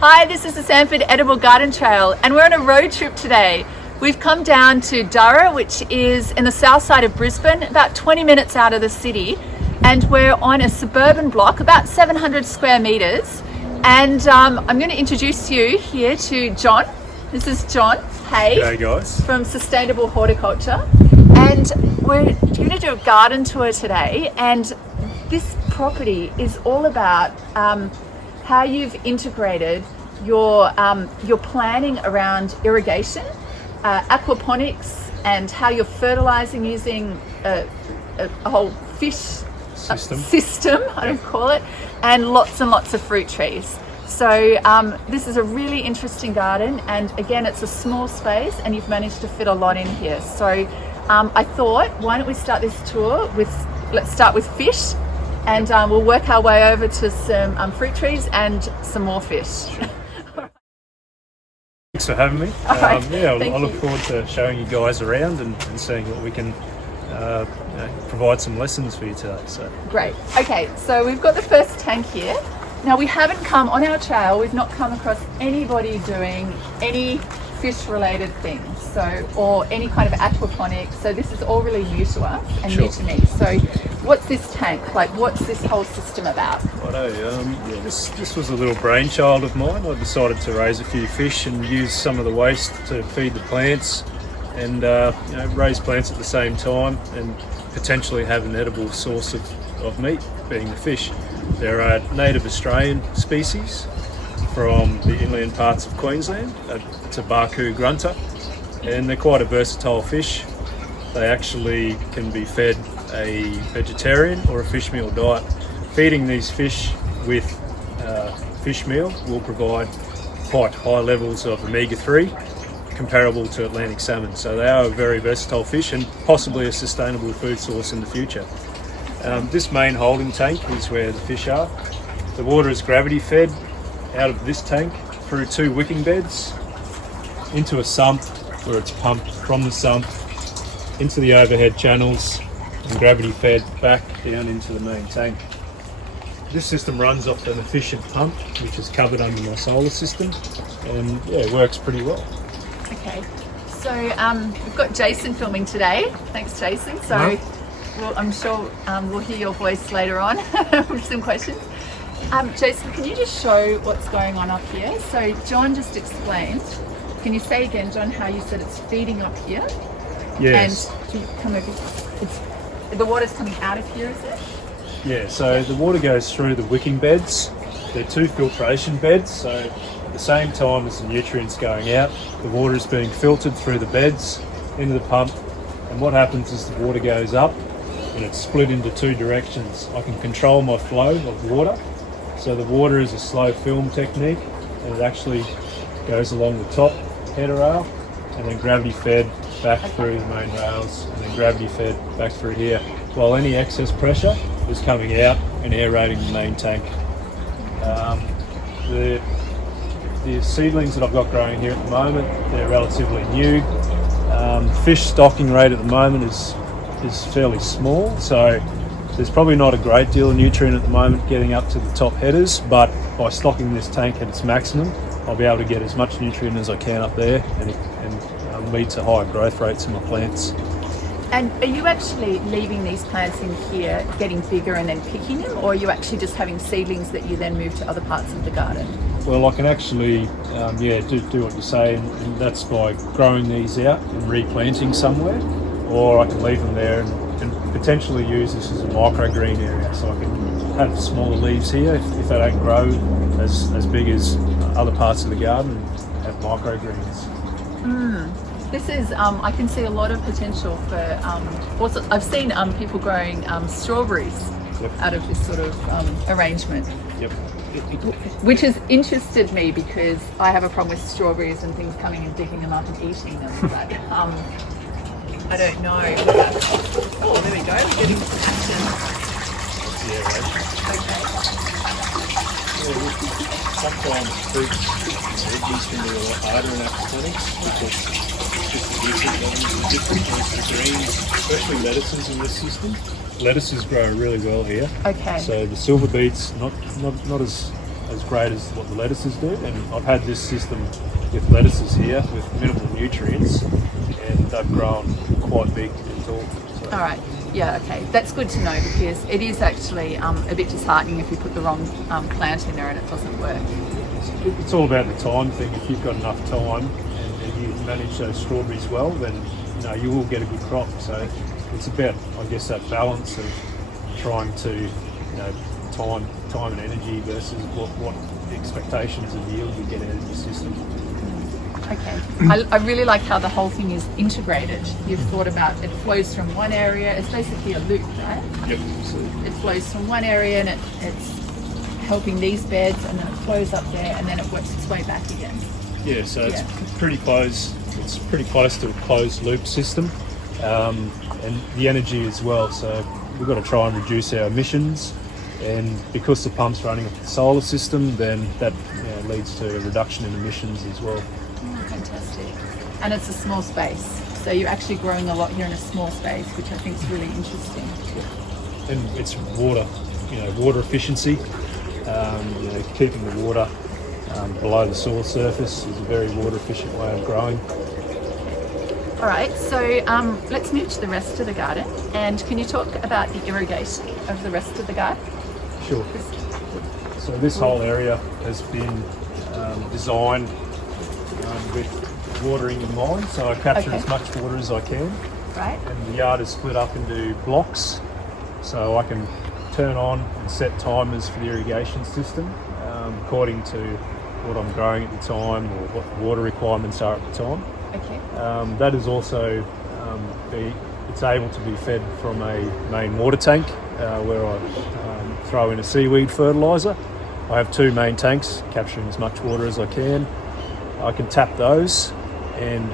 Hi, this is the Sanford Edible Garden Trail and we're on a road trip today. We've come down to Durra, which is in the south side of Brisbane, about 20 minutes out of the city, and we're on a suburban block, about 700 square metres. And I'm going to introduce you here to John. This is John. Hey. G'day guys. From Sustainable Horticulture. And we're going to do a garden tour today, and this property is all about how you've integrated your planning around irrigation, aquaponics, and how you're fertilizing using a whole fish system, I would call it, and lots of fruit trees. So this is a really interesting garden, and again, it's a small space and you've managed to fit a lot in here. So I thought, why don't we start this tour let's start with fish, and we'll work our way over to some fruit trees and some more fish. Thanks for having me. Right, I look forward to showing you guys around and seeing what we can provide some lessons for you today. So great. Okay, so we've got the first tank here. Now we haven't come on our trail, we've not come across anybody doing any fish related things, or any kind of aquaponics, so this is all really new to us and new to me. So what's this tank like? What's this whole system about? This was a little brainchild of mine. I decided to raise a few fish and use some of the waste to feed the plants, and raise plants at the same time and potentially have an edible source of meat, being the fish. They're a native Australian species from the inland parts of Queensland. It's a Barcoo grunter, and they're quite a versatile fish. They actually can be fed a vegetarian or a fish meal diet. Feeding these fish with fish meal will provide quite high levels of omega-3, comparable to Atlantic salmon. So they are a very versatile fish and possibly a sustainable food source in the future. This main holding tank is where the fish are. The water is gravity fed out of this tank through 2 wicking beds into a sump, where it's pumped from the sump into the overhead channels and gravity fed back down into the main tank. This system runs off an efficient pump which is covered under my solar system, and it works pretty well. Okay, so we've got Jason filming today. Thanks, Jason. So I'm sure we'll hear your voice later on with some questions. Jason, can you just show what's going on up here? So John just explained. Can you say again, John, how you said it's feeding up here? Yes. And the water's coming out of here, is it? Yeah, so the water goes through the wicking beds. They're 2 filtration beds, so at the same time as the nutrients going out, the water is being filtered through the beds into the pump, and what happens is the water goes up and it's split into 2 directions. I can control my flow of water, so the water is a slow film technique, and it actually goes along the top header rail and then gravity fed back through the main rails and then gravity fed back through here, while any excess pressure is coming out and aerating the main tank. The seedlings that I've got growing here at the moment, they're relatively new. Fish stocking rate at the moment is fairly small, so there's probably not a great deal of nutrient at the moment getting up to the top headers, but by stocking this tank at its maximum, I'll be able to get as much nutrient as I can up there and lead to higher growth rates in my plants. And are you actually leaving these plants in here, getting bigger and then picking them, or are you actually just having seedlings that you then move to other parts of the garden? Well, I can actually do what you say, and that's by growing these out and replanting somewhere, or I can leave them there and potentially use this as a microgreen area, so I can have smaller leaves here if they don't grow as big as other parts of the garden, and have microgreens. This is, I can see a lot of potential for, also I've seen people growing strawberries out of this sort of arrangement. Yep. Which has interested me because I have a problem with strawberries and things coming and digging them up and eating them, but I don't know. Oh, there we go, we're getting some action. Sometimes fruit veggies can be a lot harder in aquaponics because it's just the greens, especially lettuces in this system. Lettuces grow really well here. Okay. So the silver beets not as as great as what the lettuces do. And I've had this system with lettuces here with minimal nutrients, and they've grown quite big and tall. So. All right. Yeah, okay. That's good to know, because it is actually a bit disheartening if you put the wrong plant in there and it doesn't work. It's all about the time thing. If you've got enough time and you manage those strawberries well, then you will get a good crop. So it's about, I guess, that balance of trying to time and energy versus what expectations of yield you get out of your system. Okay. I really like how the whole thing is integrated. You've thought about it flows from one area. It's basically a loop, right? Yep. Absolutely. It flows from one area and it's helping these beds, and then it flows up there, and then it works its way back again. Yeah, so it's pretty close. It's pretty close to a closed loop system, and the energy as well. So we've got to try and reduce our emissions, and because the pump's running off the solar system, then that leads to a reduction in emissions as well. Oh, fantastic. And it's a small space, so you're actually growing a lot here in a small space, which I think is really interesting. Yeah. And it's water, water efficiency. Keeping the water below the soil surface is a very water efficient way of growing. All right, so let's move to the rest of the garden. And can you talk about the irrigation of the rest of the garden? Sure. So this whole area has been designed with watering in mind. So I capture as much water as I can. Right. And the yard is split up into blocks, so I can turn on and set timers for the irrigation system according to what I'm growing at the time or what the water requirements are at the time. Okay. That is also it's able to be fed from a main water tank where I throw in a seaweed fertiliser. I have 2 main tanks capturing as much water as I can. I can tap those and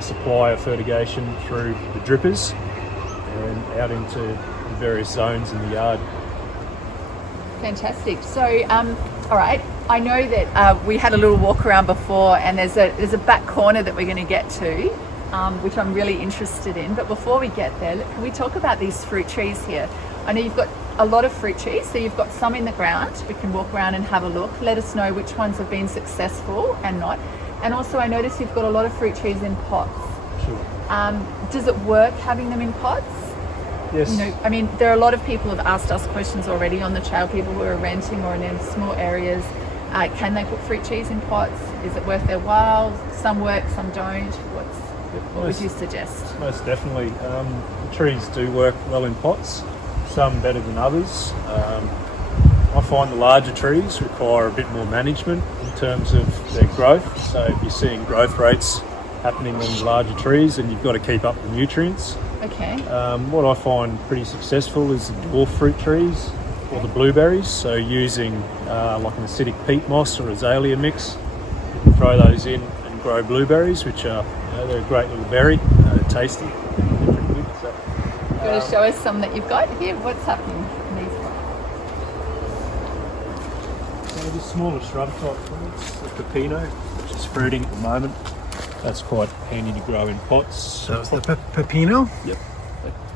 supply a fertigation through the drippers and out into the various zones in the yard. Fantastic. So, all right, I know that we had a little walk around before, and there's a back corner that we're going to get to, which I'm really interested in. But before we get there, can we talk about these fruit trees here? I know you've got a lot of fruit trees, so you've got some in the ground. We can walk around and have a look. Let us know which ones have been successful and not. And also, I notice you've got a lot of fruit trees in pots. Sure. Does it work having them in pots? Yes. There are a lot of people who have asked us questions already on the trail, people who are renting or in small areas. Can they put fruit trees in pots? Is it worth their while? Some work, some don't. What would you suggest? Most definitely. The trees do work well in pots, some better than others. I find the larger trees require a bit more management in terms of their growth. So if you're seeing growth rates happening on the larger trees, and you've got to keep up the nutrients. Okay. What I find pretty successful is the dwarf fruit trees or the blueberries. So using like an acidic peat moss or azalea mix, you can throw those in and grow blueberries, which are they're a great little berry, tasty. They're pretty good. So, you want to show us some that you've got here? What's happening in these ones? So the smaller shrub type plants, the pepino, which is fruiting at the moment. That's quite handy to grow in pots. So it's the pepino? Yep,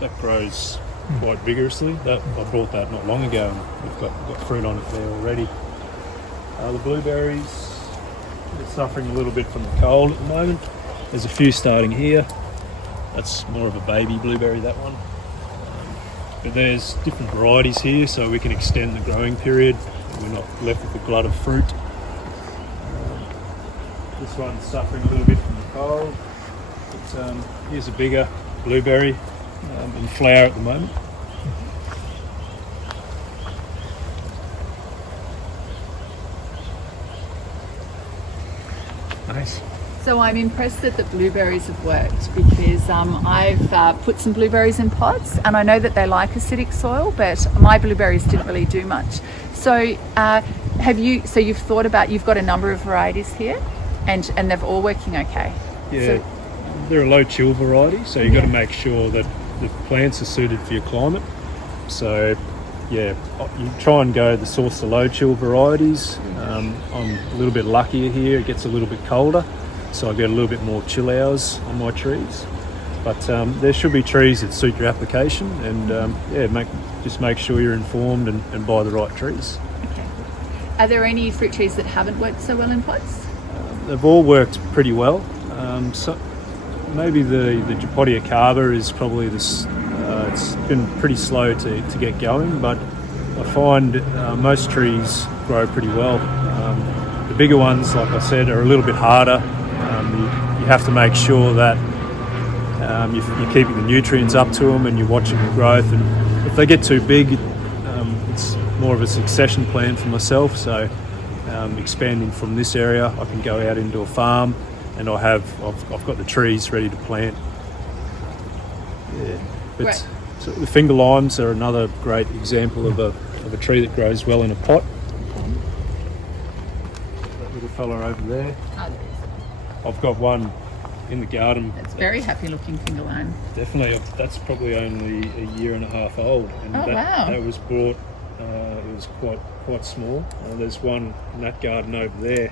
that grows quite vigorously. I brought that not long ago, and we've got fruit on it there already. The blueberries, they're suffering a little bit from the cold at the moment. There's a few starting here. That's more of a baby blueberry, that one. But there's different varieties here, so we can extend the growing period. We're not left with a glut of fruit. This one's suffering a little bit from the cold. But, here's a bigger blueberry in flower at the moment. Nice. So I'm impressed that the blueberries have worked, because I've put some blueberries in pots, and I know that they like acidic soil, but my blueberries didn't really do much. So you've thought about, you've got a number of varieties here, and they're all working okay? Yeah, they're a low chill variety, so you've got to make sure that the plants are suited for your climate. So yeah, you try and go the source of low chill varieties. I'm a little bit luckier here, it gets a little bit colder, so I get a little bit more chill hours on my trees. But there should be trees that suit your application, and just make sure you're informed and buy the right trees. Okay. Are there any fruit trees that haven't worked so well in pots? They've all worked pretty well. So maybe the Japodia cava is probably this. It's been pretty slow to get going, but I find most trees grow pretty well. The bigger ones, like I said, are a little bit harder. You have to make sure that you're keeping the nutrients up to them and you're watching the growth. And if they get too big, it's more of a succession plan for myself. So expanding from this area, I can go out into a farm, and I've got the trees ready to plant. Yeah, but Right. so the finger limes are another great example of a tree that grows well in a pot. That little fella over there. I've got one in the garden. It's very happy looking finger lime. Definitely, that's probably only a year and a half old, and Oh, wow. that was bought. It was quite small. There's one in that garden over there,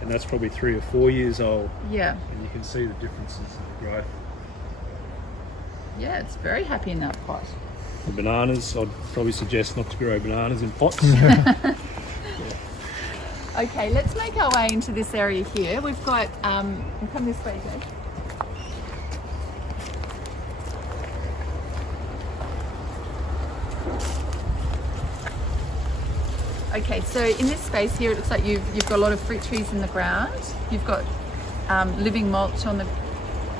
and that's probably 3 or 4 years old. Yeah. And you can see the differences in the growth. Yeah, it's very happy in that pot. The bananas, I'd probably suggest not to grow bananas in pots. Okay, let's make our way into this area here. We've got, we'll come this way, Jay. Okay, so in this space here, it looks like you've got a lot of fruit trees in the ground. You've got living mulch on the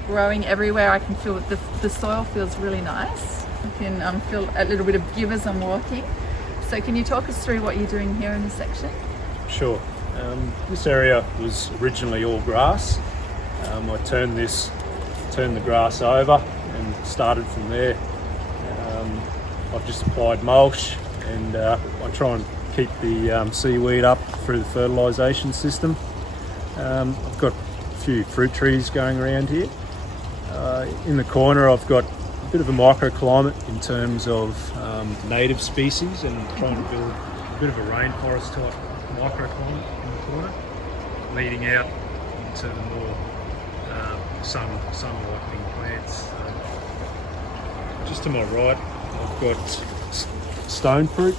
growing everywhere. I can feel the soil feels really nice. I can feel a little bit of give as I'm walking. So can you talk us through what you're doing here in this section? Sure. This area was originally all grass. I turned the grass over and started from there. I've just applied mulch, and I try and keep the seaweed up through the fertilisation system. I've got a few fruit trees going around here. In the corner I've got a bit of a microclimate in terms of native species, and trying to build a bit of a rainforest type microclimate in the corner, leading out into the more sun-liking plants. Just to my right I've got stone fruit.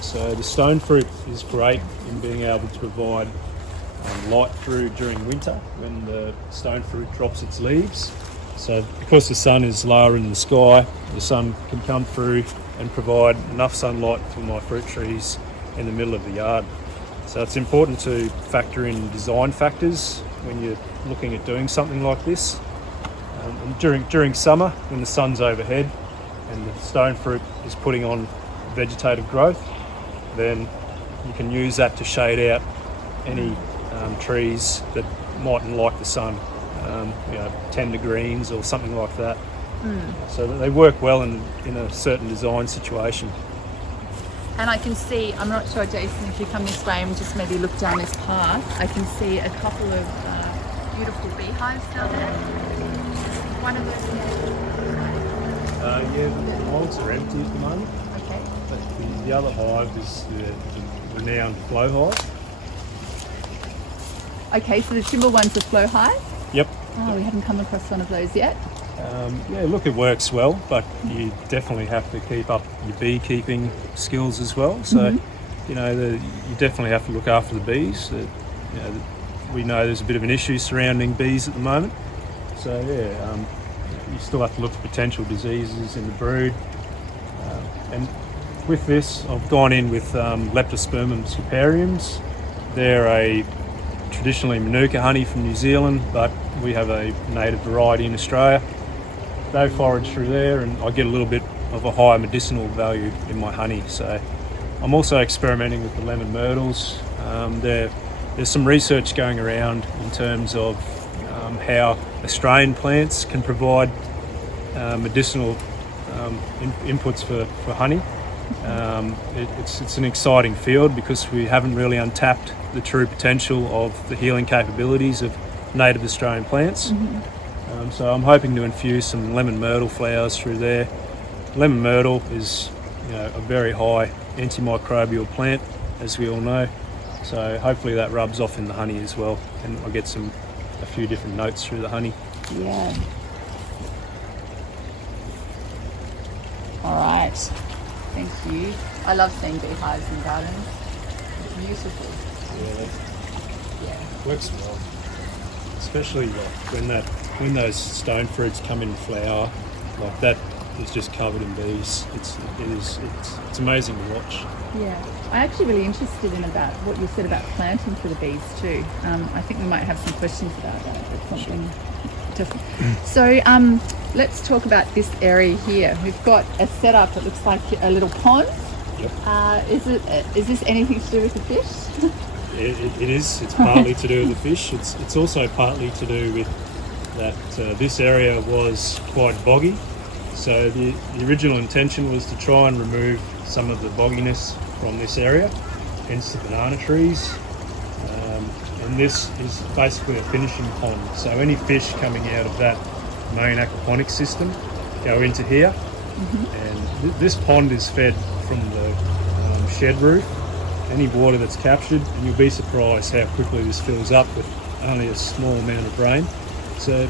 So the stone fruit is great in being able to provide light through during winter when the stone fruit drops its leaves. So because the sun is lower in the sky, the sun can come through and provide enough sunlight for my fruit trees in the middle of the yard. So it's important to factor in design factors when you're looking at doing something like this. And during summer, when the sun's overhead and the stone fruit is putting on vegetative growth, then you can use that to shade out any trees that mightn't like the sun, tender greens or something like that. So that they work well in a certain design situation. And I can see, I'm not sure, Jason, if you come this way and just maybe look down this path, I can see a couple of beautiful beehives down there. One of those. Yeah, the molds are empty at the moment. Okay. But the other hive is the renowned flow hive. Okay, so the timber one's a flow hive. Yep. Oh, we haven't come across one of those yet. Yeah, look, it works well, but you definitely have to keep up your beekeeping skills as well. So, you definitely have to look after the bees. We know there's a bit of an issue surrounding bees at the moment. So, you still have to look for potential diseases in the brood. And with this, I've gone in with Leptospermum superiums. They're a traditionally Manuka honey from New Zealand, but we have a native variety in Australia. They forage through there, and I get a little bit of a higher medicinal value in my honey. So I'm also experimenting with the lemon myrtles. There's some research going around in terms of how Australian plants can provide medicinal inputs for honey. It's an exciting field because we haven't really untapped the true potential of the healing capabilities of native Australian plants. So I'm hoping to infuse some lemon myrtle flowers through there. Lemon myrtle is a very high antimicrobial plant, as we all know. So hopefully that rubs off in the honey as well, and I get a few different notes through the honey. Yeah. All right. Thank you. I love seeing beehives in gardens. beautiful. Yeah, works well. Especially like when those stone fruits come in flower, like that is just covered in bees. It's amazing to watch. Yeah, I'm actually really interested in about what you said about planting for the bees too. I think we might have some questions about that. It's something different. So let's talk about this area here. We've got a setup that looks like a little pond. Yep. Is this anything to do with the fish? It is. It's partly to do with the fish. It's also partly to do with that this area was quite boggy. So the original intention was to try and remove some of the bogginess from this area, hence the banana trees. And this is basically a finishing pond. So any fish coming out of that main aquaponics system go into here. Mm-hmm. And this pond is fed from the shed roof. Any water that's captured, and you'll be surprised how quickly this fills up with only a small amount of rain. So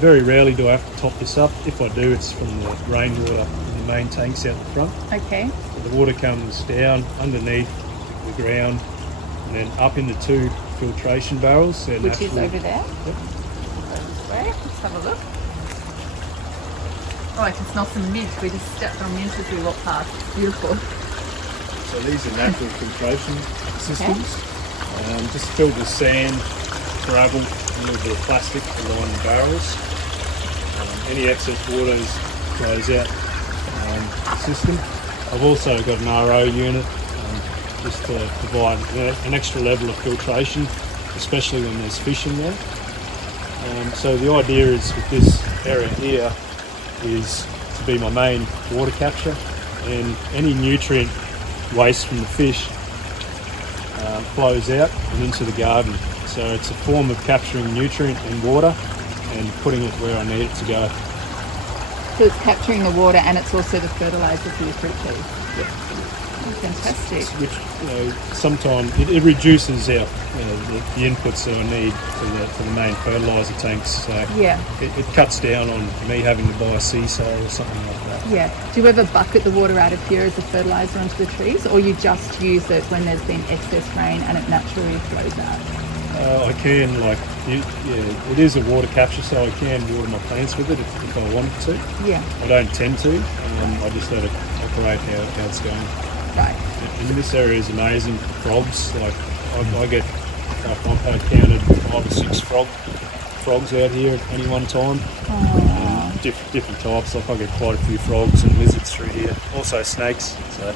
very rarely do I have to top this up. If I do, it's from the rainwater in the main tanks out the front. Okay. So the water comes down underneath the ground and then up into 2 filtration barrels. Which is over there? Yep. This way. Let's have a look. Oh, I can smell some mint. We just stepped on mint as we walked past. It's beautiful. So these are natural filtration systems. Just filled with sand, gravel, a little bit of plastic to line the barrels. Any excess water goes out the system. I've also got an RO unit just to provide an extra level of filtration, especially when there's fish in there. So the idea is with this area here is to be my main water capture, and any nutrient waste from the fish flows out and into the garden. So it's a form of capturing nutrient and water and putting it where I need it to go. So it's capturing the water and it's also the fertiliser for your fruit trees. Yep. Oh, fantastic. Which sometimes it reduces our the inputs that I need for the main fertiliser tanks. So yeah, it cuts down on me having to buy a CSO or something like that. Yeah. Do you ever bucket the water out of here as a fertiliser onto the trees, or you just use it when there's been excess rain and it naturally flows out? I can, it is a water capture, so I can water my plants with it if I wanted to. Yeah. I don't tend to. I just let it operate how it's going. Right. And this area is amazing for frogs. Like I get, I've counted 5 or 6 frogs out here at any one time. Different types. Like I get quite a few frogs and lizards through here. Also snakes. So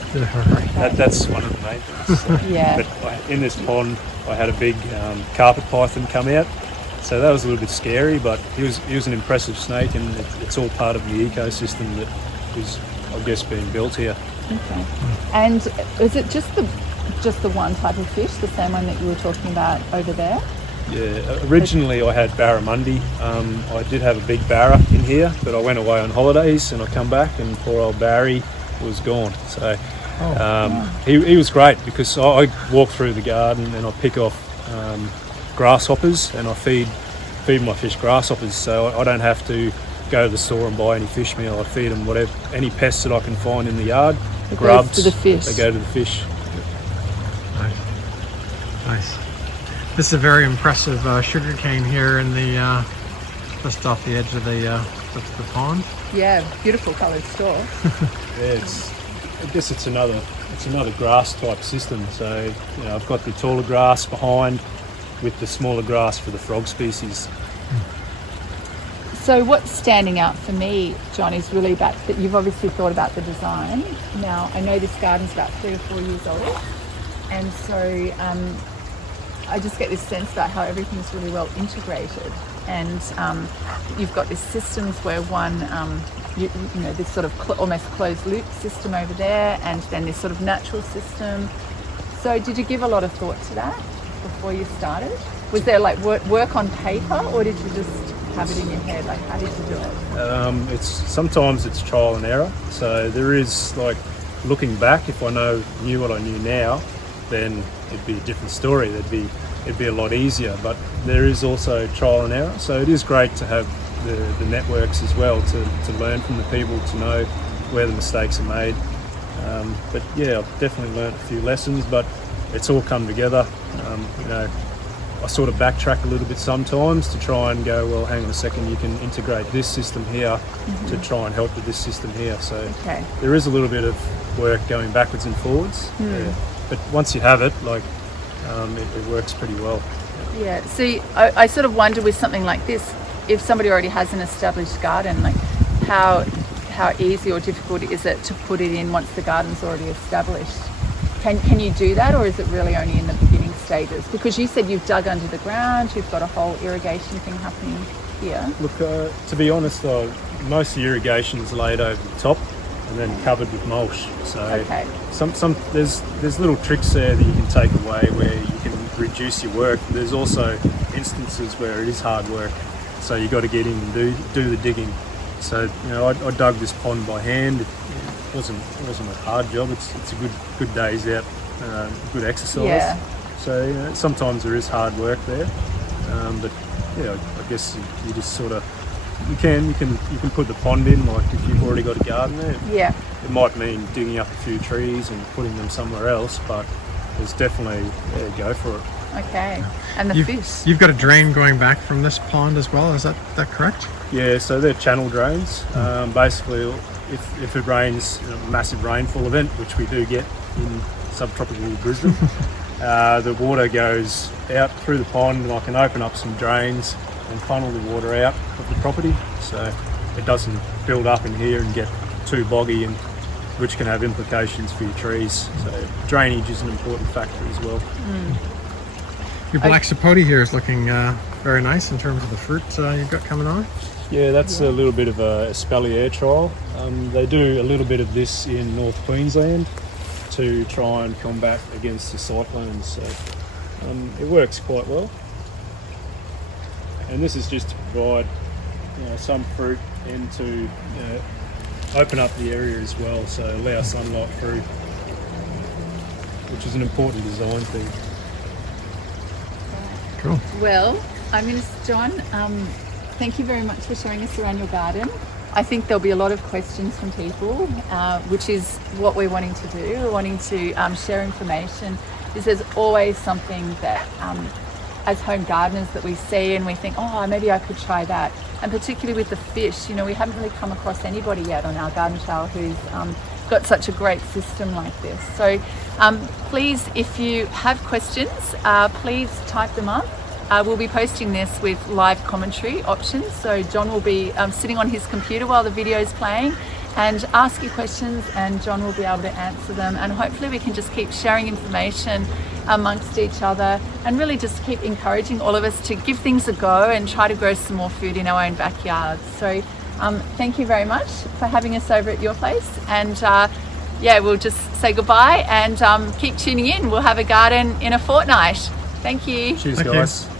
that's one of the main things. So, yeah. But in this pond, I had a big carpet python come out. So that was a little bit scary, but he was an impressive snake, and it's all part of the ecosystem that is, I guess, being built here. Okay. And is it just the one type of fish, the same one that you were talking about over there? Yeah, originally I had barramundi. I did have a big barra in here, but I went away on holidays and I come back and poor old Barry was gone. So he was great because I walk through the garden and I pick off grasshoppers and I feed my fish grasshoppers, so I don't have to go to the store and buy any fish meal. I feed them any pests that I can find in the yard. It grubs, goes to the fish. They go to the fish. Nice. This is a very impressive sugar cane here in the just off the edge of the pond. Yeah, beautiful coloured stalk. Yeah, I guess it's another grass type system. So I've got the taller grass behind with the smaller grass for the frog species. So what's standing out for me, John, is really about that you've obviously thought about the design. Now, I know this garden's about 3 or 4 years old, and so I just get this sense about how everything's really well integrated, and you've got this systems where one, this sort of almost closed loop system over there, and then this sort of natural system. So did you give a lot of thought to that before you started? Was there like work on paper, or did you just have it in your head? Like, how did you do it? Sometimes it's trial and error. So there is, like, looking back, if I knew what I knew now, then it'd be a different story. It'd be a lot easier. But there is also trial and error. So it is great to have the networks as well to learn from the people, to know where the mistakes are made. But yeah, I've definitely learned a few lessons. But it's all come together. You know, I sort of backtrack a little bit sometimes to try and go, well, hang on a second, you can integrate this system here to try and help with this system here. So there is a little bit of work going backwards and forwards, but once you have it, like it works pretty well. Yeah. See, I sort of wonder with something like this, if somebody already has an established garden, like how easy or difficult is it to put it in once the garden's already established? Can you do that, or is it really only in the beginning stages? Because you said you've dug under the ground, you've got a whole irrigation thing happening here. Look, to be honest, most of the irrigation is laid over the top and then covered with mulch. So there's little tricks there that you can take away where you can reduce your work. There's also instances where it is hard work, so you got to get in and do the digging. So you know, I dug this pond by hand. It wasn't a hard job. It's a good days out, good exercise. Yeah. So you know, sometimes there is hard work there, but yeah, I guess you just sort of you can put the pond in, like if you've already got a garden there. Yeah. It might mean digging up a few trees and putting them somewhere else, but there's definitely go for it. Okay. And the fish. You've got a drain going back from this pond as well. Is that correct? Yeah. So they're channel drains. Basically, if it rains, a massive rainfall event, which we do get in subtropical Brisbane, the water goes out through the pond, and I can open up some drains and funnel the water out of the property, so it doesn't build up in here and get too boggy, and which can have implications for your trees. So drainage is an important factor as well. Your black sapote here is looking very nice in terms of the fruit you've got coming on. Yeah, that's a little bit of a espalier trial. They do a little bit of this in North Queensland to try and combat against the cyclones. So it works quite well. And this is just to provide some fruit and to open up the area as well, so allow sunlight through, which is an important design thing. Cool. Well, Minister John, thank you very much for showing us around your garden. I think there'll be a lot of questions from people, which is what we're wanting to do. We're wanting to share information, because there's always something that as home gardeners that we see and we think, oh, maybe I could try that. And particularly with the fish, we haven't really come across anybody yet on our garden trail who's got such a great system like this. So please, if you have questions, please type them up. We'll be posting this with live commentary options. So John will be sitting on his computer while the video is playing and ask you questions, and John will be able to answer them. And hopefully we can just keep sharing information amongst each other and really just keep encouraging all of us to give things a go and try to grow some more food in our own backyards. So thank you very much for having us over at your place. And yeah, we'll just say goodbye and keep tuning in. We'll have a garden in a fortnight. Thank you. Cheers, Thank guys. you.